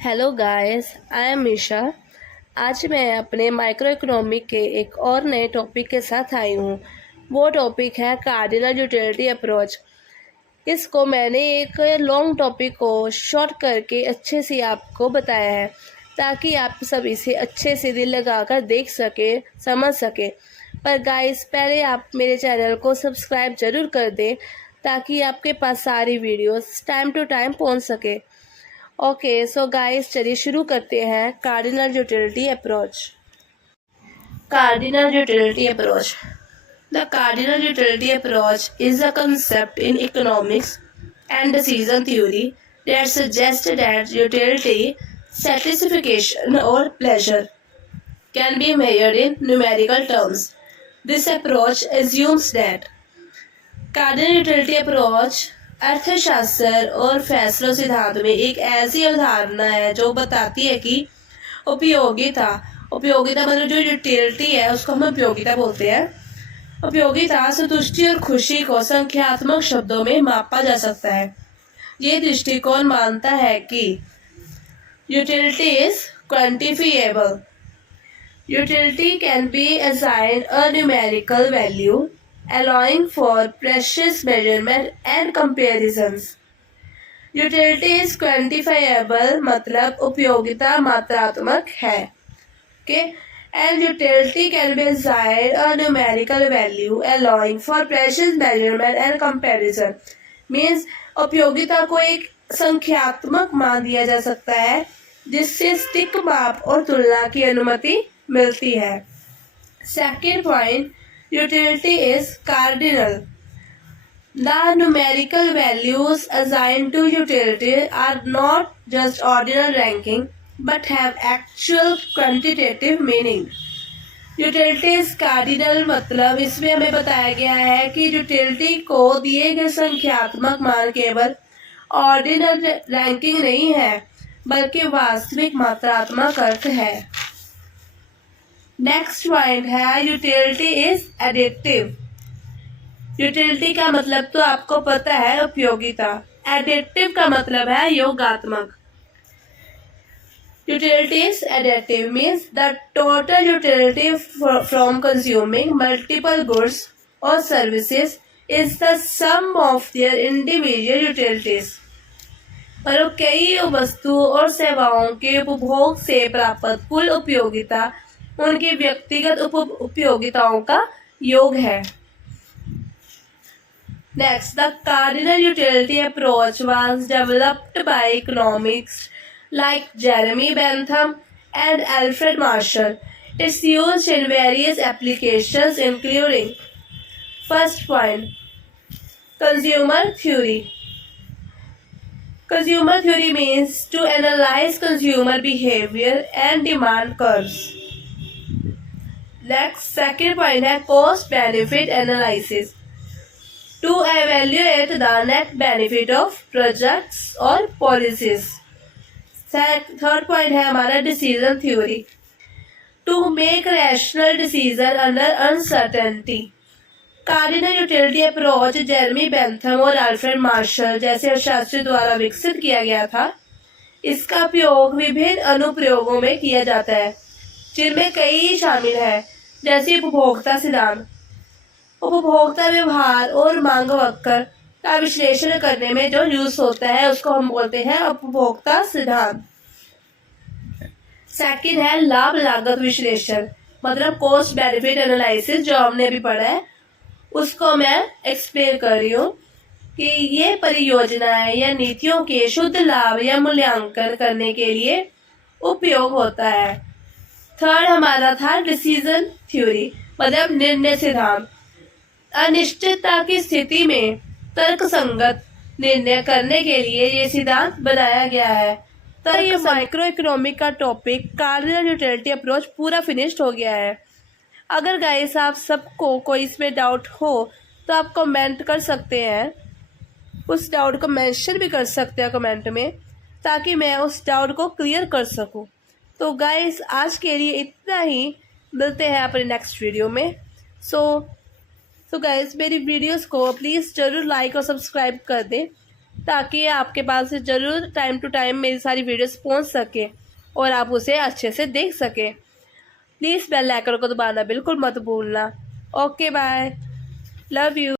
Hello guys, I am Misha. आज मैं अपने माइक्रो इकोनॉमिक के एक और नए टॉपिक के साथ आई हूँ। वो टॉपिक है कार्डिनल यूटिलिटी अप्रोच। इसको मैंने एक लॉन्ग टॉपिक को शॉर्ट करके अच्छे से आपको बताया है ताकि आप सब इसे अच्छे से दिल लगाकर देख सके, समझ सके। पर गाइस, पहले आप मेरे चैनल को सब्सक्राइब ज़रूर कर दें ताकि आपके पास सारी वीडियोस टाइम टू टाइम पहुँच सके। ओके सो गाइस, चलिए शुरू करते हैं cardinal utility approach. Cardinal utility approach. The cardinal utility approach is a concept in economics and decision theory that suggests that utility, satisfaction or pleasure can be measured in numerical terms. This approach assumes that cardinal utility approach अर्थशास्त्र और फैसलों सिद्धांत में एक ऐसी अवधारणा है जो बताती है कि उपयोगिता उपयोगिता मतलब जो यूटिलिटी है उसको हम उपयोगिता बोलते हैं। उपयोगिता संतुष्टि और खुशी को संख्यात्मक शब्दों में मापा जा सकता है। ये दृष्टिकोण मानता है कि utility is quantifiable. Utility can be assigned a numerical value allowing for precise measurement and comparisons. Utility is quantifiable मतलब उपयोगिता मात्रात्मक है। Okay? And utility can be assigned a numerical value allowing for precise measurement and comparison. Means उपयोगिता को एक संख्यात्मक मान दिया जा सकता है जिससे सटीक माप और तुलना की अनुमति मिलती है। Second point, utility is cardinal. The numerical values assigned to utility are not just ordinal ranking but have actual quantitative meaning. Utility is cardinal मतलब इसमें हमें बताया गया है कि utility को दिए गए संख्यात्मक मान केवल ऑर्डिनल रैंकिंग नहीं है बल्कि वास्तविक मात्रात्मक अर्थ है। नेक्स्ट पॉइंट है यूटिलिटी इज एडिटिव। यूटिलिटी का मतलब तो आपको पता है उपयोगिता। एडिटिव का मतलब है योगात्मक। Utility is additive means the total utility from consuming multiple goods और services is the sum of their individual utilities. पर कई वस्तुओं और सेवाओं के उपभोग से प्राप्त कुल उपयोगिता उनकी व्यक्तिगत उपयोगिताओं का योग है। Next, the cardinal utility approach was developed by economics like Jeremy Bentham and Alfred Marshall. It's used in various applications including first point, consumer theory. Consumer theory means to analyse consumer behaviour and demand curves. Next, second point है cost benefit analysis to evaluate the net benefit of projects और policies. Third point है हमारा decision theory to make rational decision under uncertainty. Cardinal utility approach Jeremy Bentham और Alfred Marshall जैसे अर्थशास्त्रियों द्वारा विकसित किया गया था। इसका उपयोग विभिन्न अनुप्रयोगों में किया जाता है जिनमें कई शामिल है जैसे उपभोक्ता सिद्धांत। उपभोक्ता व्यवहार और मांग वक्र का विश्लेषण करने में जो यूज होता है उसको हम बोलते हैं उपभोक्ता सिद्धांत। सेकंड है लाभ लागत विश्लेषण मतलब कॉस्ट बेनिफिट एनालिसिस, जो हमने अभी पढ़ा है उसको मैं एक्सप्लेन कर रही हूँ कि ये परियोजनाएं या नीतियों के शुद्ध लाभ या मूल्यांकन करने के लिए उपयोग होता है। थर्ड हमारा था डिसीजन थ्योरी मतलब निर्णय सिद्धांत। अनिश्चितता की स्थिति में तर्कसंगत निर्णय करने के लिए ये सिद्धांत बनाया गया है। तो ये माइक्रो इकोनॉमिक का टॉपिक कार्डिनल यूटिलिटी अप्रोच पूरा फिनिश्ड हो गया है। अगर गाइस आप सबको कोई इसमें डाउट हो तो आप कमेंट कर सकते हैं, उस डाउट को मेंशन भी कर सकते हैं कमेंट में ताकि मैं उस डाउट को क्लियर कर सकूं। तो गाइस आज के लिए इतना ही, मिलते हैं अपने नेक्स्ट वीडियो में। सो गाइस मेरी वीडियोस को प्लीज़ ज़रूर लाइक और सब्सक्राइब कर दें ताकि आपके पास ज़रूर टाइम टू टाइम मेरी सारी वीडियोस पहुंच सके और आप उसे अच्छे से देख सकें। प्लीज़ बेल आइकन को दबाना बिल्कुल मत भूलना। Okay bye, love you.